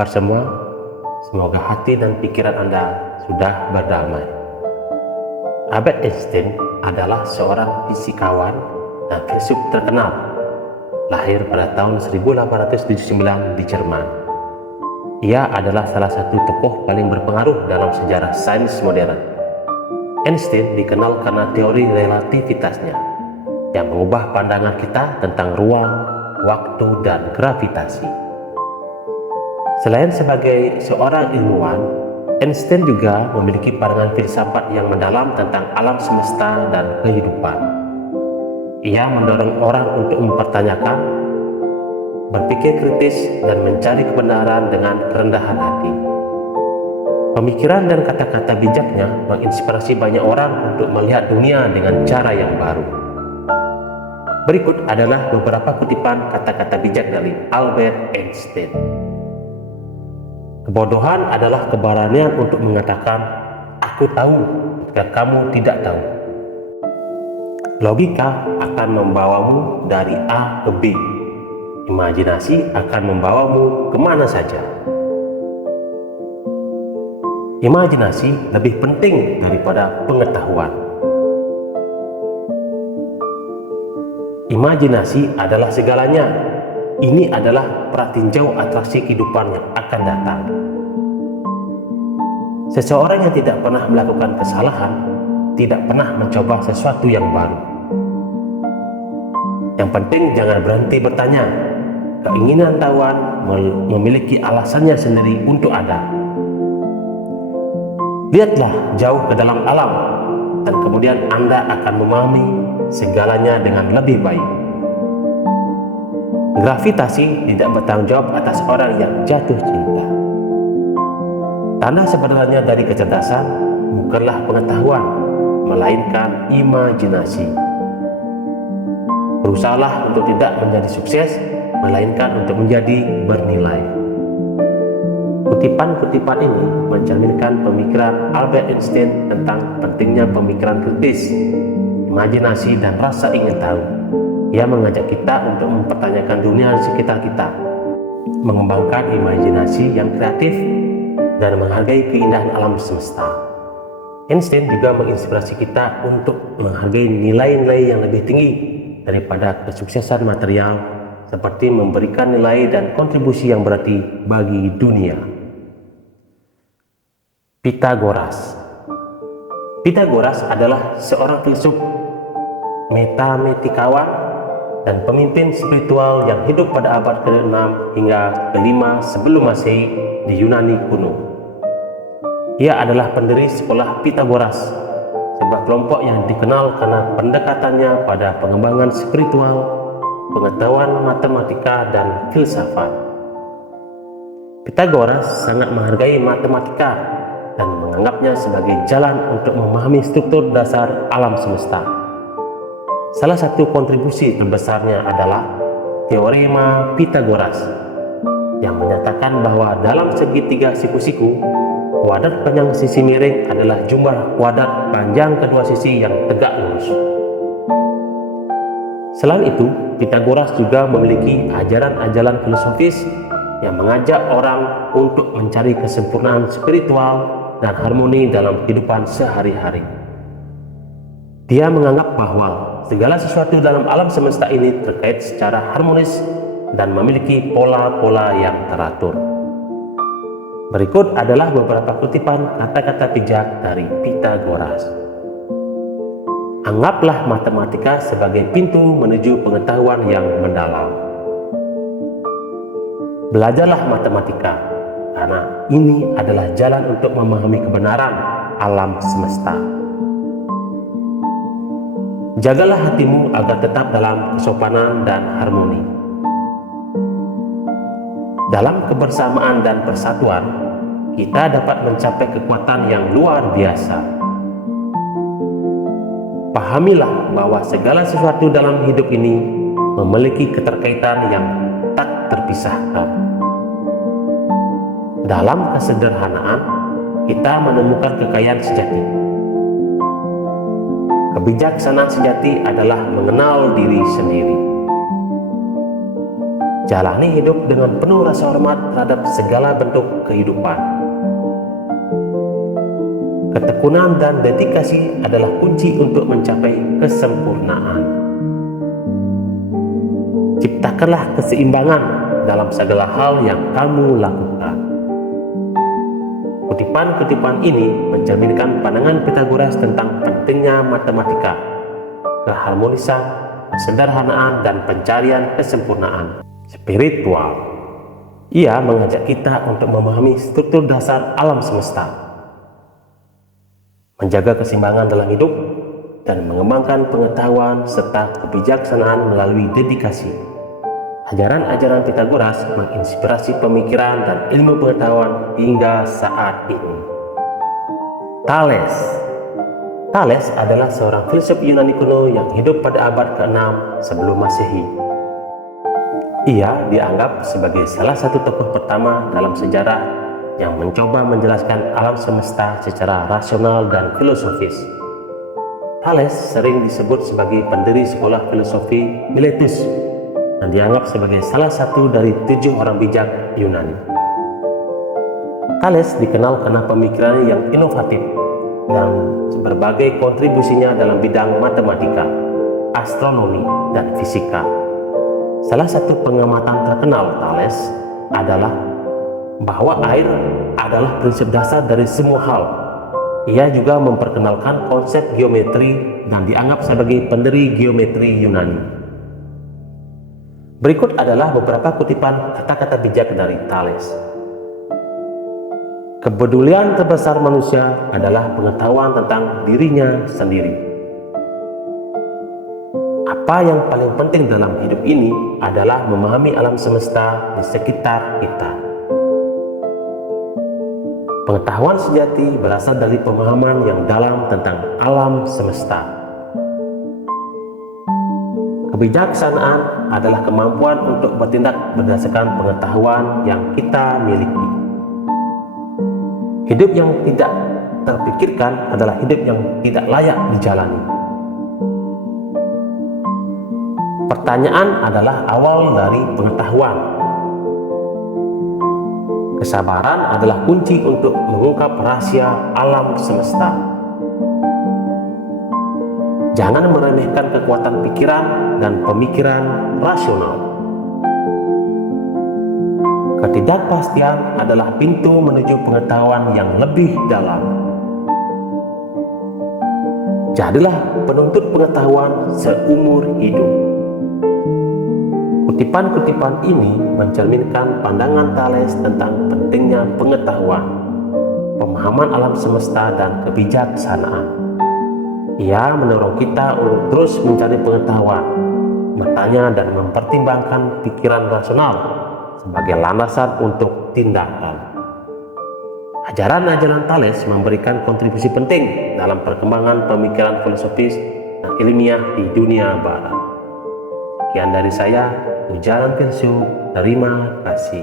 kabar semua? Semoga hati dan pikiran Anda sudah berdamai. Albert Einstein adalah seorang fisikawan dan filsuf terkenal. Lahir pada tahun 1879 di Jerman. Ia adalah salah satu tokoh paling berpengaruh dalam sejarah sains modern. Einstein dikenal karena teori relativitasnya yang mengubah pandangan kita tentang ruang, waktu, dan gravitasi. Selain sebagai seorang ilmuwan, Einstein juga memiliki pandangan filsafat yang mendalam tentang alam semesta dan kehidupan. Ia mendorong orang untuk mempertanyakan, berpikir kritis, dan mencari kebenaran dengan kerendahan hati. Pemikiran dan kata-kata bijaknya menginspirasi banyak orang untuk melihat dunia dengan cara yang baru. Berikut adalah beberapa kutipan kata-kata bijak dari Albert Einstein. Kebodohan adalah keberanian untuk mengatakan, "Aku tahu," ketika kamu tidak tahu. Logika akan membawamu dari A ke B. Imajinasi akan membawamu kemana saja. Imajinasi lebih penting daripada pengetahuan. Imajinasi adalah segalanya. Ini adalah pratinjau atraksi kehidupan yang akan datang. Seseorang yang tidak pernah melakukan kesalahan tidak pernah mencoba sesuatu yang baru. Yang penting jangan berhenti bertanya. Keinginan tahuan memiliki alasannya sendiri untuk ada. Lihatlah jauh ke dalam alam, dan kemudian Anda akan memahami segalanya dengan lebih baik. Gravitasi tidak bertanggung jawab atas orang yang jatuh cinta. Tanda sebenarnya dari kecerdasan bukanlah pengetahuan, melainkan imajinasi. Berusahalah untuk tidak menjadi sukses, melainkan untuk menjadi bernilai. Kutipan-kutipan ini mencerminkan pemikiran Albert Einstein tentang pentingnya pemikiran kritis, imajinasi, dan rasa ingin tahu. Ia mengajak kita untuk mempertanyakan dunia di sekitar kita, mengembangkan imajinasi yang kreatif, dan menghargai keindahan alam semesta. Einstein juga menginspirasi kita untuk menghargai nilai-nilai yang lebih tinggi daripada kesuksesan material, seperti memberikan nilai dan kontribusi yang berarti bagi dunia. Pythagoras adalah seorang filsuf, matematika dan pemimpin spiritual yang hidup pada abad ke-6 hingga ke-5 sebelum Masehi di Yunani kuno. Ia adalah pendiri sekolah Pythagoras, sebuah kelompok yang dikenal karena pendekatannya pada pengembangan spiritual, pengetahuan matematika, dan filsafat. Pythagoras sangat menghargai matematika dan menganggapnya sebagai jalan untuk memahami struktur dasar alam semesta. Salah satu kontribusi terbesarnya adalah teorema Pythagoras yang menyatakan bahwa dalam segitiga siku-siku, kuadrat panjang sisi miring adalah jumlah kuadrat panjang kedua sisi yang tegak lurus. Selain itu, Pythagoras juga memiliki ajaran-ajaran filosofis yang mengajak orang untuk mencari kesempurnaan spiritual dan harmoni dalam kehidupan sehari-hari. Dia menganggap bahwa segala sesuatu dalam alam semesta ini terkait secara harmonis dan memiliki pola-pola yang teratur. Berikut adalah beberapa kutipan kata-kata bijak dari Pythagoras. Anggaplah matematika sebagai pintu menuju pengetahuan yang mendalam. Belajarlah matematika, karena ini adalah jalan untuk memahami kebenaran alam semesta. Jagalah hatimu agar tetap dalam kesopanan dan harmoni. Dalam kebersamaan dan persatuan, kita dapat mencapai kekuatan yang luar biasa. Pahamilah bahwa segala sesuatu dalam hidup ini memiliki keterkaitan yang tak terpisahkan. Dalam kesederhanaan, kita menemukan kekayaan sejati. Kebijaksanaan sejati adalah mengenal diri sendiri. Jalani hidup dengan penuh rasa hormat terhadap segala bentuk kehidupan. Ketekunan dan dedikasi adalah kunci untuk mencapai kesempurnaan. Ciptakanlah keseimbangan dalam segala hal yang kamu lakukan. Kutipan-kutipan ini mencerminkan pandangan Pythagoras tentang pentingnya matematika, keharmonisan, kesederhanaan, dan pencarian kesempurnaan spiritual. Ia mengajak kita untuk memahami struktur dasar alam semesta, menjaga keseimbangan dalam hidup, dan mengembangkan pengetahuan serta kebijaksanaan melalui dedikasi. Ajaran-ajaran Pythagoras menginspirasi pemikiran dan ilmu pengetahuan hingga saat ini. Thales adalah seorang filsuf Yunani kuno yang hidup pada abad ke-6 sebelum Masehi. Ia dianggap sebagai salah satu tokoh pertama dalam sejarah yang mencoba menjelaskan alam semesta secara rasional dan filosofis. Thales sering disebut sebagai pendiri sekolah filosofi Miletus dan dianggap sebagai salah satu dari 7 orang bijak Yunani. Thales dikenal karena pemikirannya yang inovatif dan berbagai kontribusinya dalam bidang matematika, astronomi, dan fisika. Salah satu pengamatan terkenal Thales adalah bahwa air adalah prinsip dasar dari semua hal. Ia juga memperkenalkan konsep geometri dan dianggap sebagai pendiri geometri Yunani. Berikut adalah beberapa kutipan kata-kata bijak dari Thales. Kepedulian terbesar manusia adalah pengetahuan tentang dirinya sendiri. Apa yang paling penting dalam hidup ini adalah memahami alam semesta di sekitar kita. Pengetahuan sejati berasal dari pemahaman yang dalam tentang alam semesta. Kebijaksanaan adalah kemampuan untuk bertindak berdasarkan pengetahuan yang kita miliki. Hidup yang tidak terpikirkan adalah hidup yang tidak layak dijalani. Pertanyaan adalah awal dari pengetahuan. Kesabaran adalah kunci untuk mengungkap rahasia alam semesta. Jangan meremehkan kekuatan pikiran dan pemikiran rasional. Ketidakpastian adalah pintu menuju pengetahuan yang lebih dalam. Jadilah penuntut pengetahuan seumur hidup. Kutipan-kutipan ini mencerminkan pandangan Thales tentang pentingnya pengetahuan, pemahaman alam semesta, dan kebijaksanaan. Ia mendorong kita untuk terus mencari pengetahuan, bertanya, dan mempertimbangkan pikiran rasional sebagai landasan untuk tindakan. Ajaran-ajaran Thales memberikan kontribusi penting dalam perkembangan pemikiran filosofis dan ilmiah di dunia barat. Sekian dari saya, Ujaran Filsuf. Terima kasih.